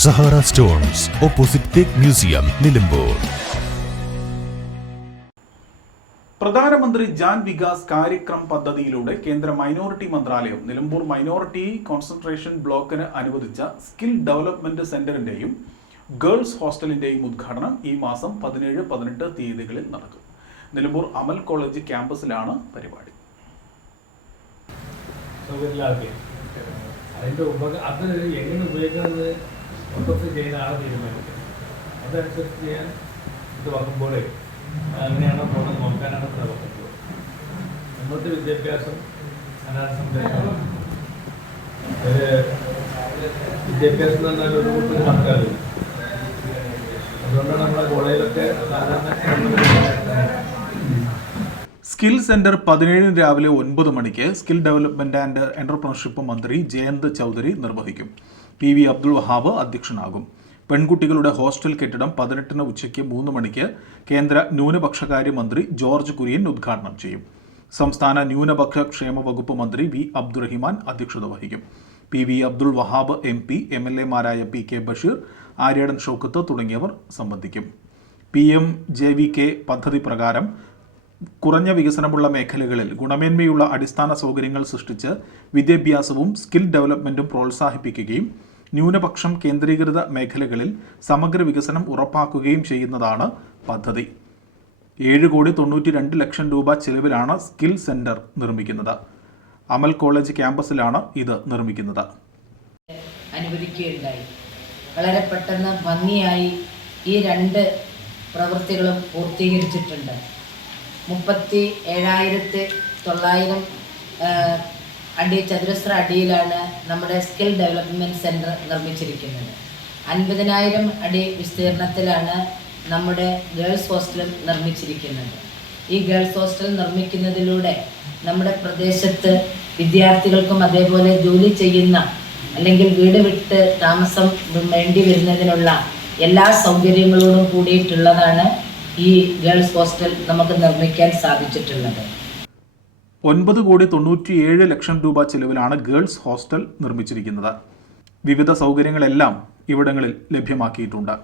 Sahara stones opposite teak museum Nilambur. പ്രധാനമന്ത്രി ജാൻ വികാസ് കാര്യക്രം പദ്ധതിയിലൂടെ കേന്ദ്ര മൈനോറിറ്റി മന്ത്രാലയം നിലമ്പൂർ മൈനോറിറ്റി കോൺസെൻട്രേഷൻ ബ്ലോക്കിന് അനുവദിച്ച സ്കിൽ ഡെവലപ്മെന്റ് സെന്ററിന്റെയും ഗേൾസ് ഹോസ്റ്റലിന്റെയും ഉദ്ഘാടനം ഈ മാസം പതിനേഴ് പതിനെട്ട് തീയതികളിൽ നടക്കും. നിലമ്പൂർ അമൽ കോളേജ് ക്യാമ്പസിലാണ് പരിപാടി. അതിന്റെ ഉപക അത് എങ്ങനെ ഉപയോഗിക്കുന്നത് മൊത്തത്തിൽ ചെയ്യുന്ന ആളെ തീരുമാനിക്കും അതനുസരിച്ച് ചെയ്യാൻ ഇത് വന്നപ്പോഴേ അങ്ങനെയാണോ പോകുന്നത് നോക്കാനാണ് പ്രവർത്തിക്കുന്നത് ഇന്നത്തെ വിദ്യാഭ്യാസം ഒരു വിദ്യാഭ്യാസം എന്ന് പറഞ്ഞാൽ ഒരു കൂട്ടത്തിൽ കണക്കാറില്ല അതുകൊണ്ടാണ് നമ്മുടെ കോളേജിലൊക്കെ സാധാരണ സ്കിൽ സെന്റർ പതിനേഴിന് രാവിലെ ഒൻപത് മണിക്ക് സ്കിൽ ഡെവലപ്മെന്റ് ആൻഡ് എന്റർപ്രണർഷിപ്പ് മന്ത്രി ജയന്ത് ചൗധരി നിർവഹിക്കും. പി വി അബ്ദുൾ വഹാബ് അധ്യക്ഷനാകും. പെൺകുട്ടികളുടെ ഹോസ്റ്റൽ കെട്ടിടം പതിനെട്ടിന് ഉച്ചയ്ക്ക് മൂന്ന് മണിക്ക് കേന്ദ്ര ന്യൂനപക്ഷകാര്യ മന്ത്രി ജോർജ് കുര്യൻ ഉദ്ഘാടനം ചെയ്യും. സംസ്ഥാന ന്യൂനപക്ഷ ക്ഷേമ വകുപ്പ് മന്ത്രി വി അബ്ദുറഹിമാൻ അധ്യക്ഷത വഹിക്കും. P V Abdul Wahab M P M L എമാരായ P K Basheer Aryadan Shoukath തുടങ്ങിയവർ സംബന്ധിക്കും. P M J V K പദ്ധതി പ്രകാരം കുറഞ്ഞ വികസനമുള്ള മേഖലകളിൽ ഗുണമേന്മയുള്ള അടിസ്ഥാന സൗകര്യങ്ങൾ സൃഷ്ടിച്ച് വിദ്യാഭ്യാസവും സ്കിൽ ഡെവലപ്മെന്റും പ്രോത്സാഹിപ്പിക്കുകയും ന്യൂനപക്ഷം കേന്ദ്രീകൃത മേഖലകളിൽ സമഗ്ര വികസനം ഉറപ്പാക്കുകയും ചെയ്യുന്നതാണ് പദ്ധതി. ഏഴ് കോടി തൊണ്ണൂറ്റി രണ്ട് ലക്ഷം രൂപ ചെലവിലാണ് സ്കിൽ സെന്റർ നിർമ്മിക്കുന്നത്. അമൽ കോളേജ് ക്യാമ്പസിലാണ് ഇത് നിർമ്മിക്കുന്നത്. അനുവദിക്കുകയുണ്ടായി. വളരെ പെട്ടെന്ന് ഭംഗിയായി ഈ രണ്ട് പ്രവൃത്തികളും പൂർത്തീകരിച്ചിട്ടുണ്ട്. മുപ്പത്തി ഏഴായിരത്തി തൊള്ളായിരം അടി ചതുരശ്ര അടിയിലാണ് നമ്മുടെ സ്കിൽ ഡെവലപ്മെന്റ് സെന്റർ നിർമ്മിച്ചിരിക്കുന്നത്. അൻപതിനായിരം അടി വിസ്തീർണത്തിലാണ് നമ്മുടെ ഗേൾസ് ഹോസ്റ്റലും നിർമ്മിച്ചിരിക്കുന്നത്. ഈ ഗേൾസ് ഹോസ്റ്റൽ നിർമ്മിക്കുന്നതിലൂടെ നമ്മുടെ പ്രദേശത്ത് വിദ്യാർത്ഥികൾക്കും അതേപോലെ ജോലി ചെയ്യുന്ന അല്ലെങ്കിൽ വീട് വിട്ട് താമസം വേണ്ടി വരുന്നതിനുള്ള എല്ലാ സൗകര്യങ്ങളോടും കൂടിയിട്ടുള്ളതാണ് ഈ ഗേൾസ് ഹോസ്റ്റൽ നമുക്ക് നിർമ്മിക്കാൻ സാധിച്ചിട്ടുള്ളത്. ഒൻപത് കോടി തൊണ്ണൂറ്റിയേഴ് ലക്ഷം രൂപ ചെലവിലാണ് ഗേൾസ് ഹോസ്റ്റൽ നിർമ്മിച്ചിരിക്കുന്നത്. വിവിധ സൗകര്യങ്ങളെല്ലാം ഇവിടങ്ങളിൽ ലഭ്യമാക്കിയിട്ടുണ്ട്.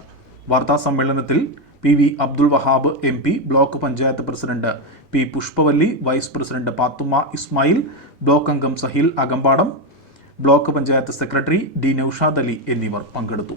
വാർത്താ സമ്മേളനത്തിൽ P V Abdul Wahab M P block panchayat president P Pushpavalli vice president Pathumma Ismail block അംഗം Sahil Akambadam block panchayat secretary D Noushad Ali എന്നിവർ പങ്കെടുത്തു.